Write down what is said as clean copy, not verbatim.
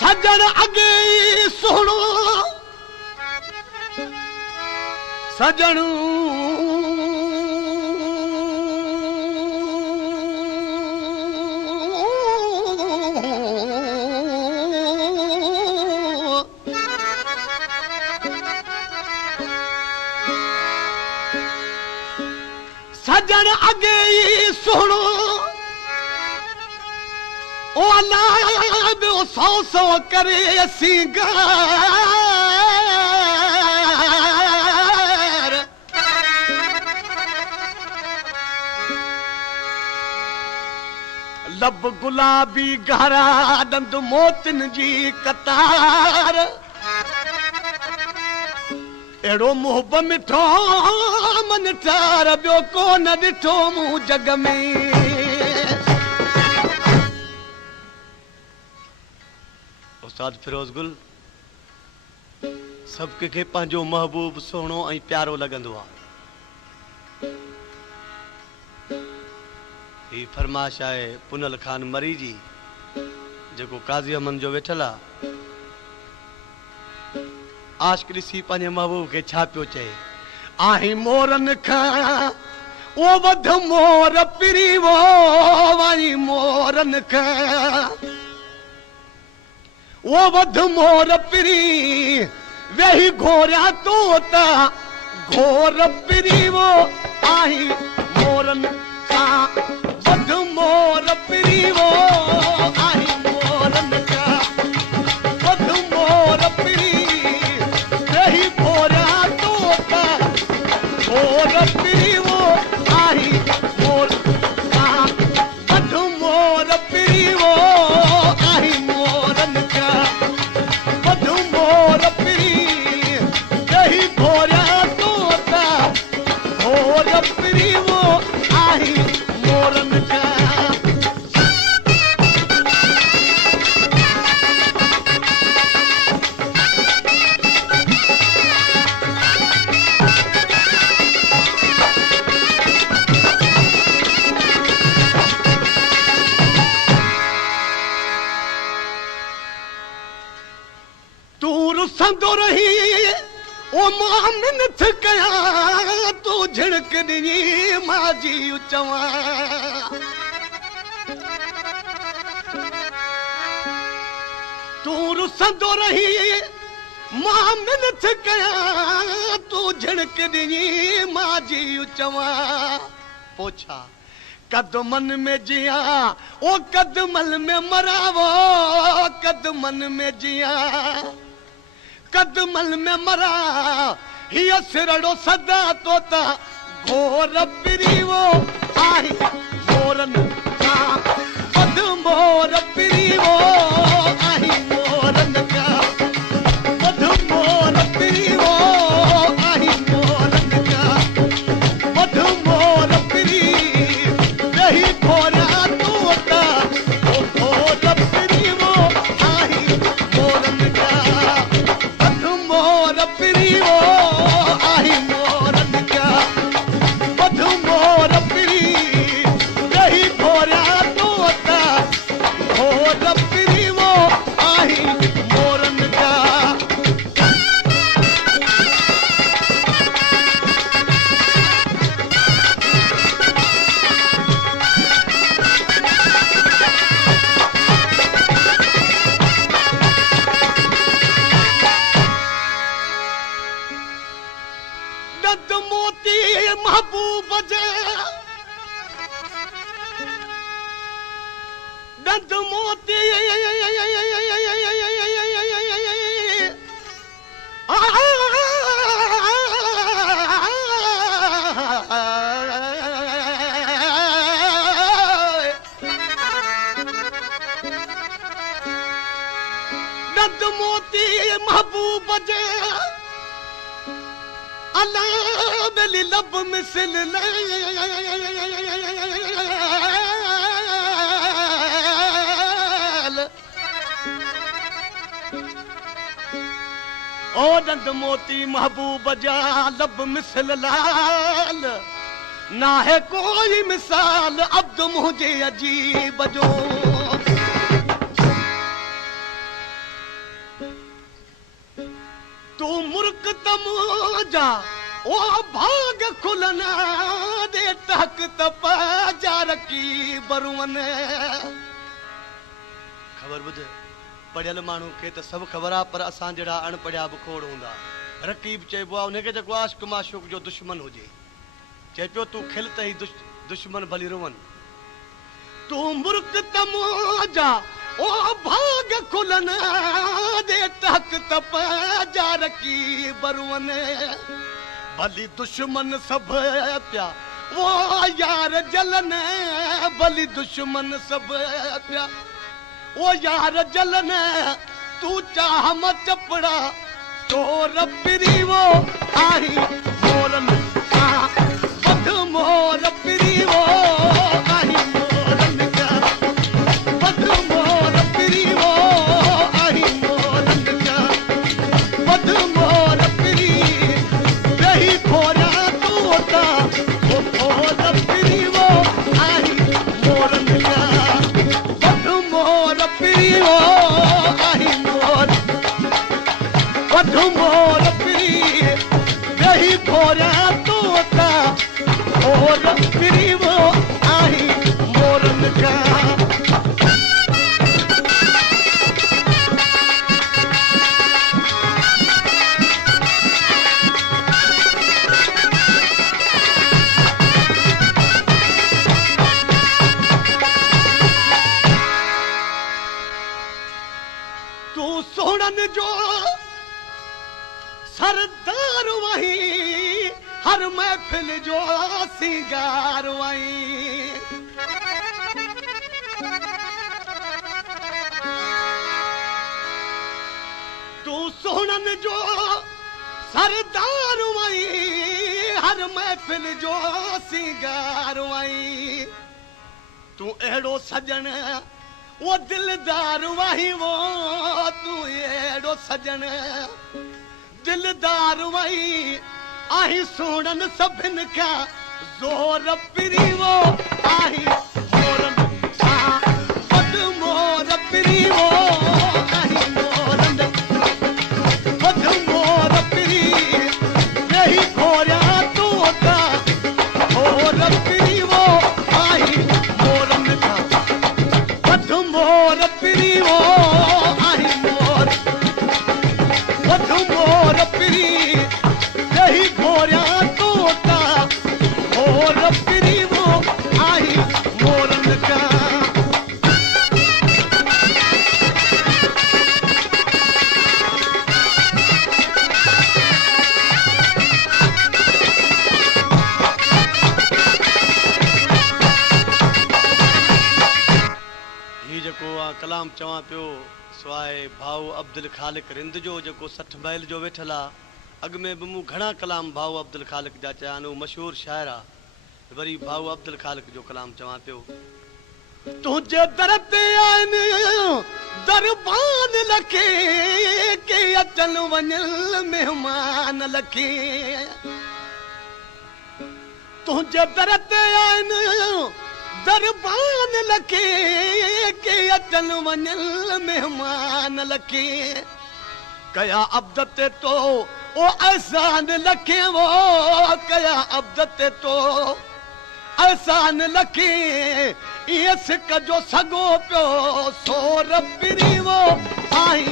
सजन अगे सुनो सजन सजन अगे सुनो ओ अल्लाह बो सौ सौ करे सिंगार लब गुलाबी गहरा दंद मोतिन जी कतार एड़ो मुहब मिठो मन तार बियो को न ॾिठो मूं जग में उस्ताद फिरोज गुल सब के पंहिंजो महबूब सोहणो ऐं प्यारो लॻंदो आहे ही फरमाश आहे पुनल खान मरी जी जेको काज़ी अमन जो वेठल आहे आशिक ॾिसी पंहिंजे महबूब खे छा पियो चए आहीं मोरन खां ओ वध मोर पिरी वो वाई मोरन खां वो वध मोर पिरी वेही घोरिया तोता घोर पिरी वो आहीं मोरन खां वध मोर पिरी वो आहीं मोरन खां वध मोर पिरी वेही घोरिया तोता घोर पिरी वो आहीं मोर खां वध मोर पिरी वो आहीं मोरन खां वध मोर पिरी वेही घोरिया तोता घोर पिरी वो आहीं मोरन खां तू रुसंदो रही ओ मां मिनथ कया तू झिड़क ॾिनी मां जी चवां तू रुसंदो रही मां मिनथ कया तू झिड़क ॾिनी मां जी चवां पोछा कदमन में जिया ओ कदमल में मरावो कदमन में जिया कदमल में मरा ही सिरड़ो सदा तोता घोर पिरी वो आही मोरन खां वध मोर पिरी वो आही मोरन खां वध मोर पिरी वो आही मोरन खां वध मोर पिरी वेही घोरिया तोता घोर पिरी वो आही मोरन खां मोर पिरी वो आही मोरन खां वध मोर पिरी वेही घोरिया तोता घोर पिरी बजे दंद मोती दंद मोती महबूब जे अल्लाह बेली लब मिसल ओ दंद मोती महबूब जा लब मिसल लाल ना है कोई मिसाल अब्द मुझे अजीब जो तू मुर्क तमोजा ओ भाग खुलना दे तक तपा जा रखी बरुवन खबर बुध पढ़ियल माण्हू खे त सभु ख़बर आहे पर असां जहिड़ा अणपढ़िया बि खोड़ हूंदा रकीब चइबो आहे उनखे जेको आशिक़ माशूक़ जो दुश्मन हुजे चए पियो तूं खिल त ई दुश्मन भली रोवन तूं मुर्क तमोजा ओ भाग खुलन दे तक तप जा रखी बरुवन भली दुश्मन सब प्या वो यार जलन भली दुश्मन सब प्या वो यार जलन तू चाह मत चपड़ा तो रबरी वो आई मोरन का बद मोर पिरी वो आई मोरन का बद मोर पिरी वो आई मोरन का बद मोर पिरी रही खोरा तोता वो मोर पिरी वो आई मोरन का बद मोर पिरी वो आई मोर बद मोर पिरी रही खोरा तोता और पिरी वो आई मोरन का तू सोहणन जो सरदार वही हर महफिल जो सिंगार वही तू सोहणन जो सरदार वही हर महफिल जो सिंगार वही तू अहिड़ो सजन वो दिलदार वही वो तू अहिड़ो सजन दिलदार वही आही सोणन सभिन का जोर पिरी वो आही मोरन का बद मोर पिरी वो आही मोरन बद मोर पिरी यही खोरा तोता और पिरी वो आई मोरन का बद मोर पिरी वो आई मोर बद मोर पिरी यही खोरा तोता और पिरी वो आई मोरन का ही जेको आहे कलाम चवां पियो सवाइ भाऊ अब्दुल खालिक रिंद जो जेको 60 मैल जो वेठल आहे अॻ में बि मूं घणा कलाम भाऊ अब्दुल खालिक जा चया आहिनि मशहूरु शाइर आहे वरी भाऊ अब्दुल खालिक जो कलाम चवां पियो तुंहिंजे दर ते आहिनि दरबान लखे के अचनि वञनि महिमान लखे तुंहिंजे दर ते आहिनि दरबान लखे के अचनि वञनि महिमान लखे कया अब्दत तो ओ एहसान लखे वो कया अब्दत तो एहसान लखे ये सिक जो सगो पियो सो रबिरी वो आई